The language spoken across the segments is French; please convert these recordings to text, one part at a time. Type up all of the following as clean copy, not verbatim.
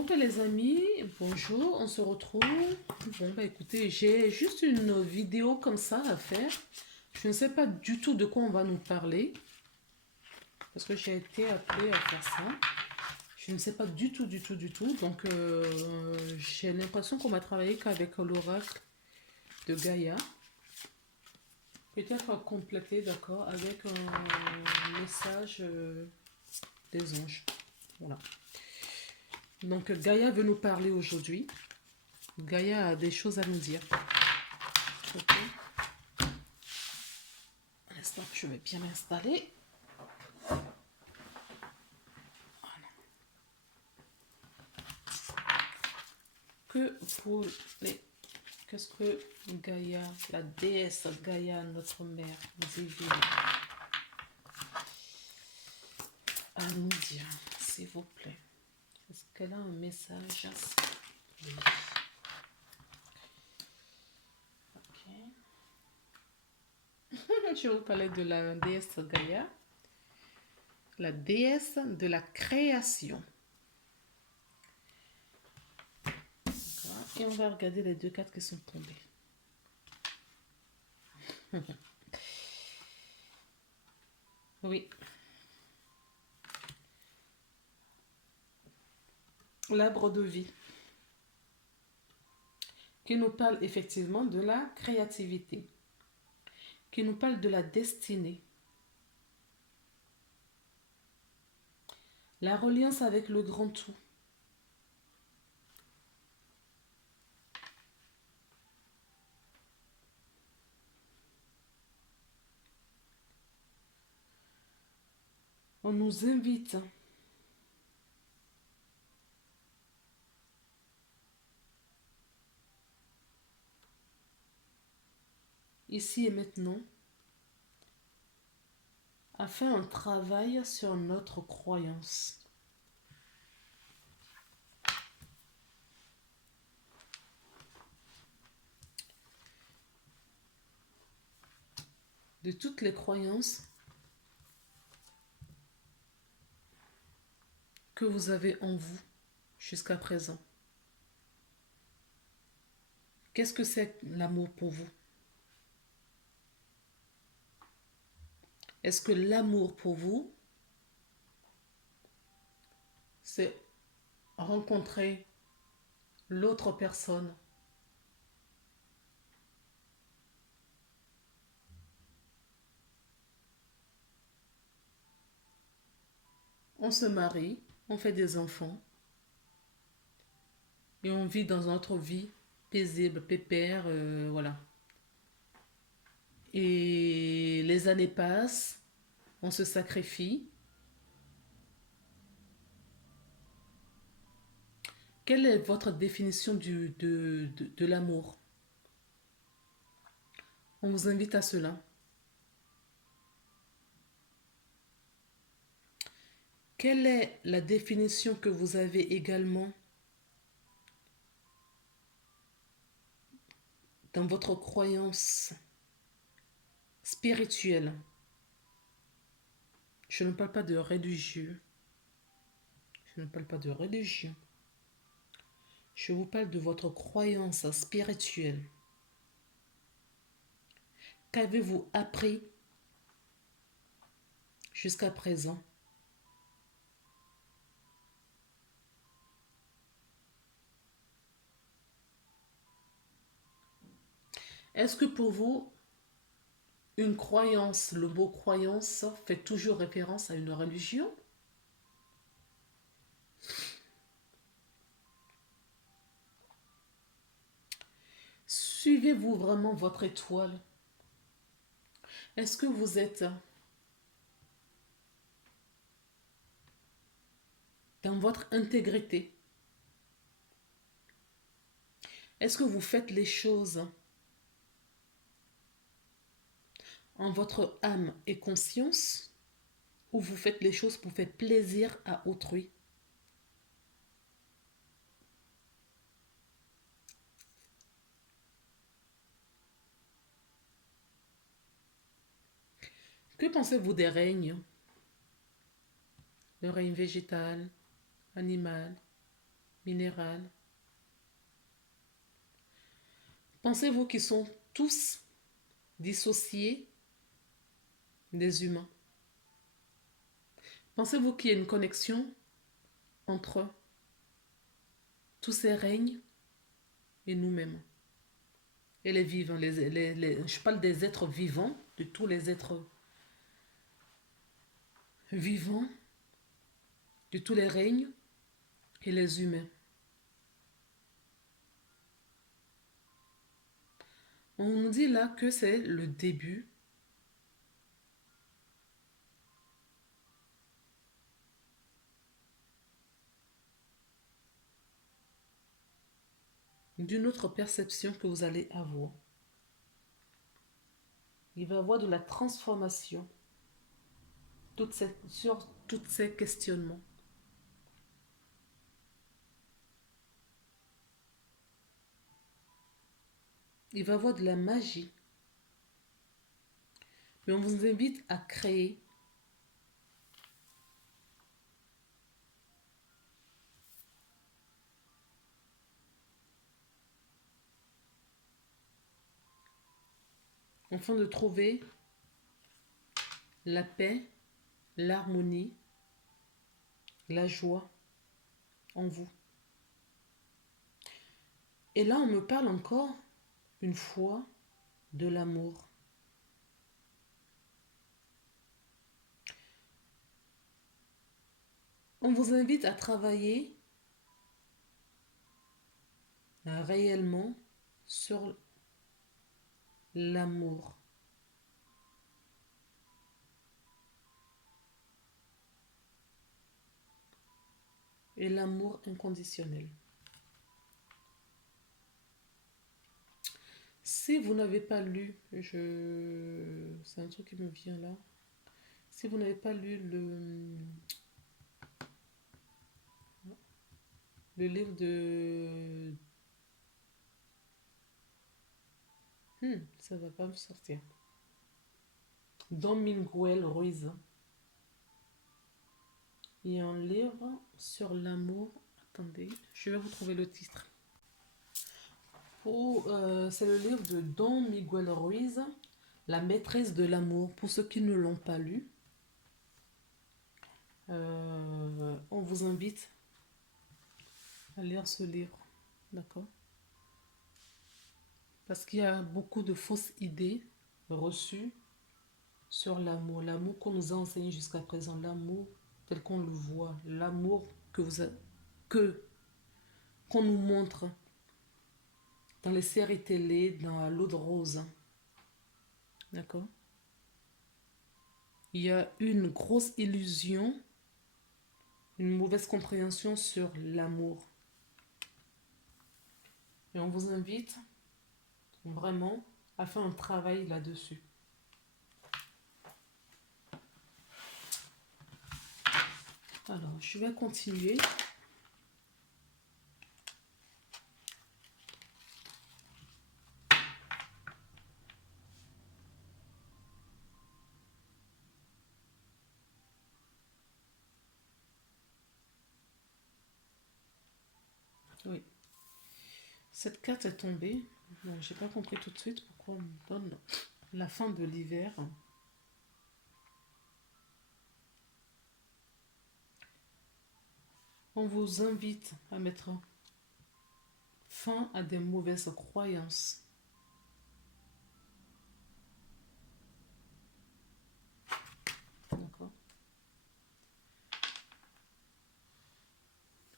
Donc les amis, bonjour, on se retrouve. Bon bah écoutez, j'ai juste une vidéo comme ça à faire. Je ne sais pas du tout de quoi on va nous parler. Parce que j'ai été appelée à faire ça. Je ne sais pas du tout, du tout, du tout. Donc j'ai l'impression qu'on va travailler qu'avec l'oracle de Gaïa. Peut-être compléter, d'accord, avec un message des anges. Voilà. Donc Gaïa veut nous parler aujourd'hui. Gaïa a des choses à nous dire. Ok. Un instant, je vais bien m'installer. Voilà. Que pour les... Qu'est-ce que Gaïa, la déesse Gaïa, notre mère divine, a à nous dire, s'il vous plaît? Est-ce qu'elle a un message? Oui. Ok. Je vais vous parler de la déesse Gaïa, la déesse de la création. Et on va regarder les deux cartes qui sont tombées. Oui. L'arbre de vie, qui nous parle effectivement de la créativité, qui nous parle de la destinée, la reliance avec le grand tout. On nous invite ici et maintenant à faire un travail sur notre croyance. De toutes les croyances que vous avez en vous jusqu'à présent. Qu'est-ce que c'est l'amour pour vous? Est-ce que l'amour pour vous, c'est rencontrer l'autre personne on se marie, on fait des enfants et on vit dans notre vie paisible, pépère, voilà. Et les années passent, on se sacrifie. Quelle est votre définition de l'amour? On vous invite à cela. Quelle est la définition que vous avez également dans votre croyance spirituelle? Je ne parle pas de religieux. Je ne parle pas de religion. Je vous parle de votre croyance spirituelle. Qu'avez-vous appris jusqu'à présent? Est-ce que pour vous, une croyance, le mot croyance fait toujours référence à une religion? Suivez-vous vraiment votre étoile? Est-ce que vous êtes dans votre intégrité? Est-ce que vous faites les choses en votre âme et conscience ou vous faites les choses pour faire plaisir à autrui? Que pensez-vous des règnes? Le règne végétal, animal, minérales. Pensez-vous qu'ils sont tous dissociés des humains? Pensez-vous qu'il y a une connexion entre tous ces règnes et nous-mêmes? Et les vivants, je parle des êtres vivants, de tous les êtres vivants, de tous les règnes et les humains. On nous dit là que c'est le début d'une autre perception que vous allez avoir. Il va y avoir de la transformation sur tous ces questionnements. Il va y avoir de la magie. Mais on vous invite à créer afin de trouver la paix, l'harmonie, la joie en vous. Et là, on me parle encore une fois de l'amour. On vous invite à travailler réellement sur l'amour. Et l'amour inconditionnel. Si vous n'avez pas lu, c'est un truc qui me vient là. Si vous n'avez pas lu le livre de... ça va pas me sortir. Don Miguel Ruiz. Il y a un livre sur l'amour. Attendez, je vais vous trouver le titre. C'est le livre de Don Miguel Ruiz, La maîtresse de l'amour. Pour ceux qui ne l'ont pas lu, on vous invite à lire ce livre. D'accord? Parce qu'il y a beaucoup de fausses idées reçues sur l'amour. L'amour qu'on nous a enseigné jusqu'à présent. L'amour tel qu'on le voit. L'amour qu'on nous montre dans les séries télé, dans l'eau de rose. D'accord? Il y a une grosse illusion, une mauvaise compréhension sur l'amour. Et on vous invite vraiment à faire un travail là-dessus. Alors, je vais continuer. Oui. Cette carte est tombée. Bon, j'ai pas compris tout de suite pourquoi on me donne la fin de l'hiver. On vous invite à mettre fin à des mauvaises croyances. D'accord?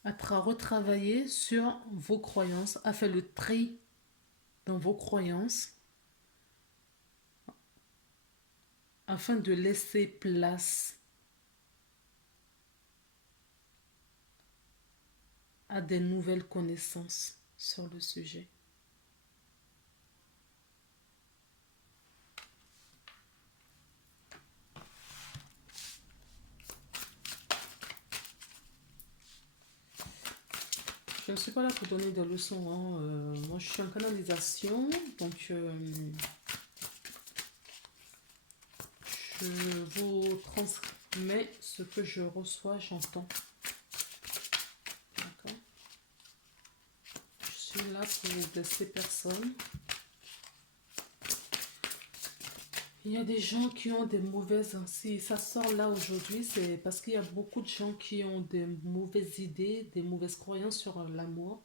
À retravailler sur vos croyances, à faire le tri dans vos croyances, afin de laisser place à des nouvelles connaissances sur le sujet. Je ne suis pas là pour donner des leçons. Moi, je suis en canalisation, donc je vous transmets ce que je reçois, j'entends. D'accord? là pour blesser personne. Il y a des gens qui ont des mauvaises... Si ça sort là aujourd'hui, c'est parce qu'il y a beaucoup de gens qui ont des mauvaises idées, des mauvaises croyances sur l'amour.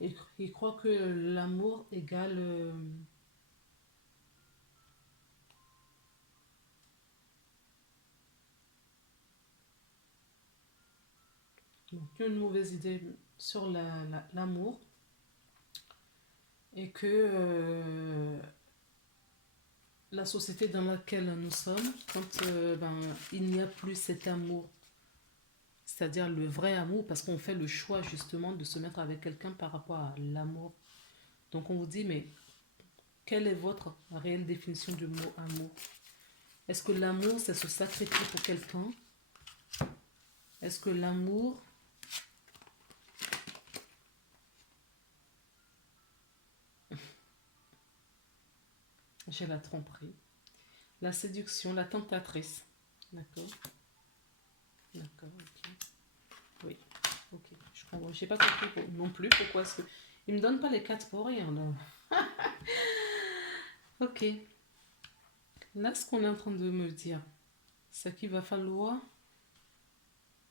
Et ils croient que l'amour égale... donc, une mauvaise idée sur l'amour. Et que la société dans laquelle nous sommes, quand il n'y a plus cet amour, c'est-à-dire le vrai amour, parce qu'on fait le choix justement de se mettre avec quelqu'un par rapport à l'amour. Donc on vous dit, mais quelle est votre réelle définition du mot amour? Est-ce que l'amour, c'est se sacrifier pour quelqu'un? Est-ce que l'amour, j'ai la tromperie, la séduction, la tentatrice? D'accord? D'accord, ok. Oui, ok. Je comprends. J'ai pas compris non plus pourquoi est-ce que... Il me donne pas les 4 pour rien, là. Ok. Là, ce qu'on est en train de me dire, c'est qu'il va falloir,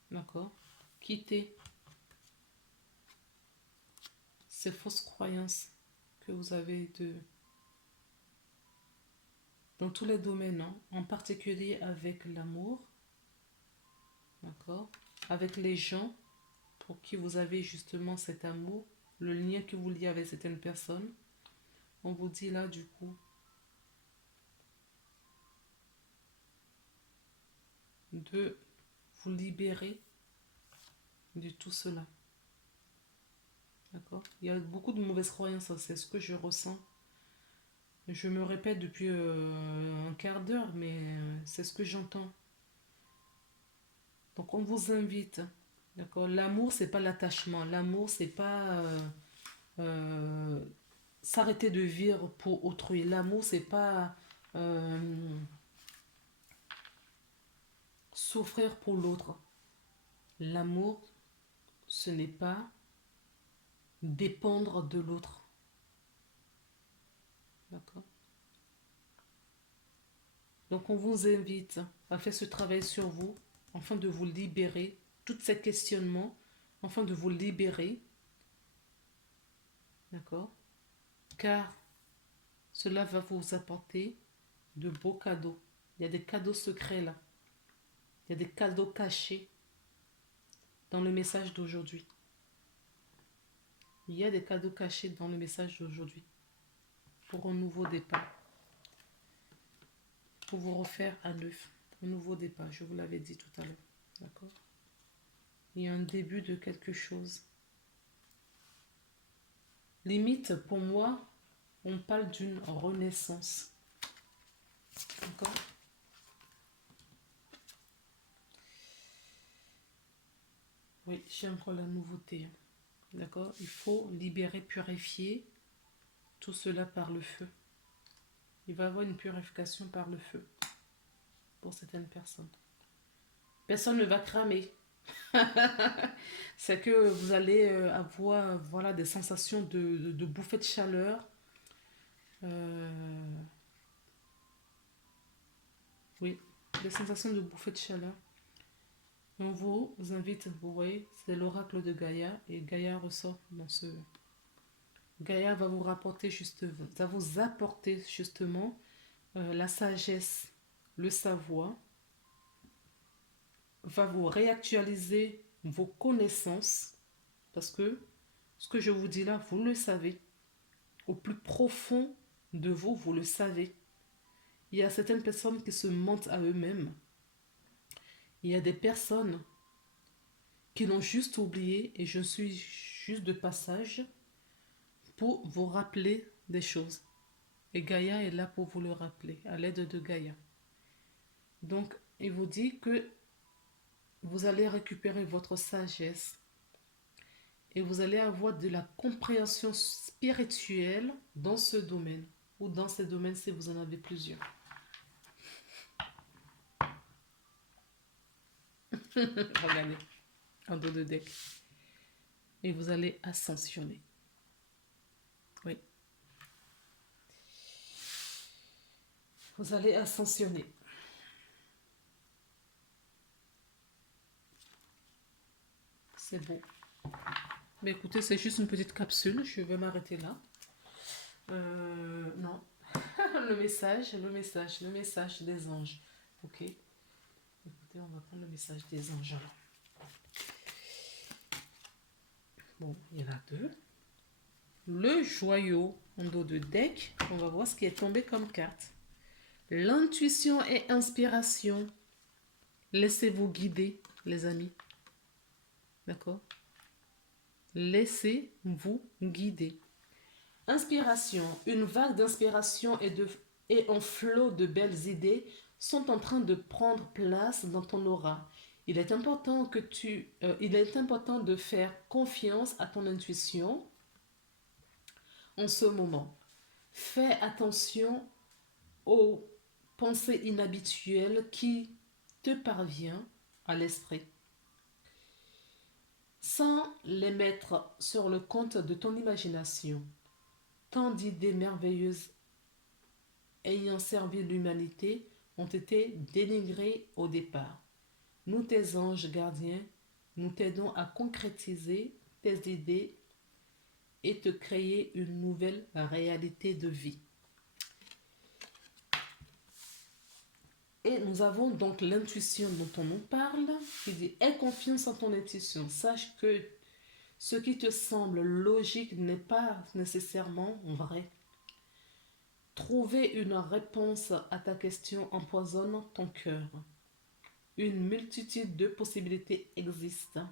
d'accord, quitter ces fausses croyances que vous avez dans tous les domaines, hein, en particulier avec l'amour, d'accord, avec les gens pour qui vous avez justement cet amour, le lien que vous liez avec certaines personnes. On vous dit là, du coup, de vous libérer de tout cela. D'accord? Il y a beaucoup de mauvaises croyances, hein, c'est ce que je ressens. Je me répète depuis un quart d'heure, mais c'est ce que j'entends. Donc on vous invite, d'accord? L'amour, c'est pas l'attachement. L'amour, c'est pas euh, s'arrêter de vivre pour autrui. L'amour, c'est pas souffrir pour l'autre. L'amour, ce n'est pas dépendre de l'autre. D'accord? Donc on vous invite à faire ce travail sur vous afin de vous libérer, tous ces questionnements, afin de vous libérer. D'accord? Car cela va vous apporter de beaux cadeaux. Il y a des cadeaux secrets là. Il y a des cadeaux cachés dans le message d'aujourd'hui. Il y a des cadeaux cachés dans le message d'aujourd'hui pour un nouveau départ. Pour vous refaire à neuf. Un nouveau départ, je vous l'avais dit tout à l'heure. D'accord? Il y a un début de quelque chose. Limite, pour moi, on parle d'une renaissance. D'accord? Oui, j'ai encore la nouveauté. D'accord? Il faut libérer, purifier tout cela par le feu. Il va y avoir une purification par le feu pour certaines personnes. Personne ne va cramer. C'est que vous allez avoir voilà, des sensations de bouffées de chaleur. Oui, des sensations de bouffées de chaleur. On vous invite, vous voyez, c'est l'oracle de Gaïa et Gaïa ressort dans ce... Gaïa va vous rapporter justement, va vous apporter justement la sagesse, le savoir, va vous réactualiser vos connaissances parce que ce que je vous dis là, vous le savez. Au plus profond de vous, vous le savez. Il y a certaines personnes qui se mentent à eux-mêmes. Il y a des personnes qui l'ont juste oublié et je suis juste de passage pour vous rappeler des choses. Et Gaïa est là pour vous le rappeler, à l'aide de Gaïa. Donc, il vous dit que vous allez récupérer votre sagesse et vous allez avoir de la compréhension spirituelle dans ce domaine ou dans ces domaines si vous en avez plusieurs. Regardez, en dos de deck. Et vous allez ascensionner. Vous allez ascensionner. C'est beau. Mais écoutez, c'est juste une petite capsule. Je vais m'arrêter là. Non. Le message des anges. Ok. Écoutez, on va prendre le message des anges. Bon, il y en a deux. Le joyau en dos de deck. On va voir ce qui est tombé comme carte. L'intuition et inspiration. Laissez-vous guider, les amis. D'accord? Laissez-vous guider. Inspiration. Une vague d'inspiration et un flot de belles idées sont en train de prendre place dans ton aura. Il est important de faire confiance à ton intuition en ce moment. Fais attention aux pensées inhabituelles qui te parviennent à l'esprit, sans les mettre sur le compte de ton imagination. Tant d'idées merveilleuses ayant servi l'humanité ont été dénigrées au départ. Nous, tes anges gardiens, nous t'aidons à concrétiser tes idées et te créer une nouvelle réalité de vie. Et nous avons donc l'intuition dont on nous parle, qui dit « Aie confiance en ton intuition. Sache que ce qui te semble logique n'est pas nécessairement vrai. Trouver une réponse à ta question empoisonne ton cœur. Une multitude de possibilités existent.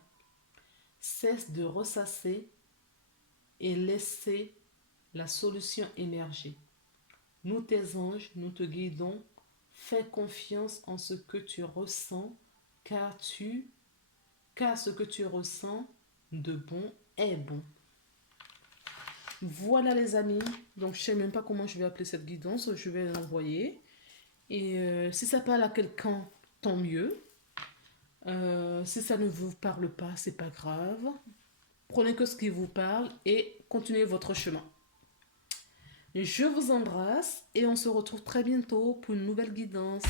Cesse de ressasser et laissez la solution émerger. Nous, tes anges, nous te guidons. Fais confiance en ce que tu ressens, car ce que tu ressens de bon est bon. » Voilà les amis, donc je ne sais même pas comment je vais appeler cette guidance, je vais l'envoyer. Et si ça parle à quelqu'un, tant mieux. Si ça ne vous parle pas, c'est pas grave. Prenez que ce qui vous parle et continuez votre chemin. Je vous embrasse et on se retrouve très bientôt pour une nouvelle guidance.